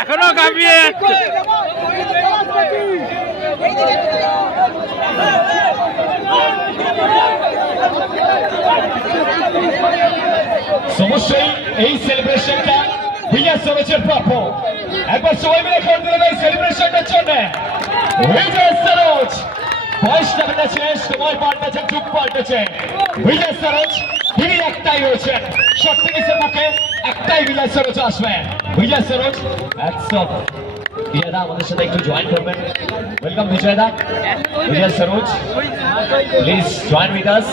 এখনো কাঁপিয়ে যাচ্ছে। অবশ্যই এই সেলিব্রেশনটা বিজয় সরোজের প্রাপ্য। একবার সবাই মিলে করে দিলাম এই সেলিব্রেশনটার জন্য। বিজয় সরোজ বয়সটা বেড়েছে, সময় পাল্টেছে, যুগ পাল্টেছে। বিজয় সরোজ তিনি একটাই রয়েছেন, সত্যিকের মুখে একটাই বিজয় সরোজ আসবে। বিজয় সরোজ একদম বিজয় দা আমাদের সাথে একটু জয়েন করবেন। Welcome Bijoy da. Bijoy Saroj please join with us.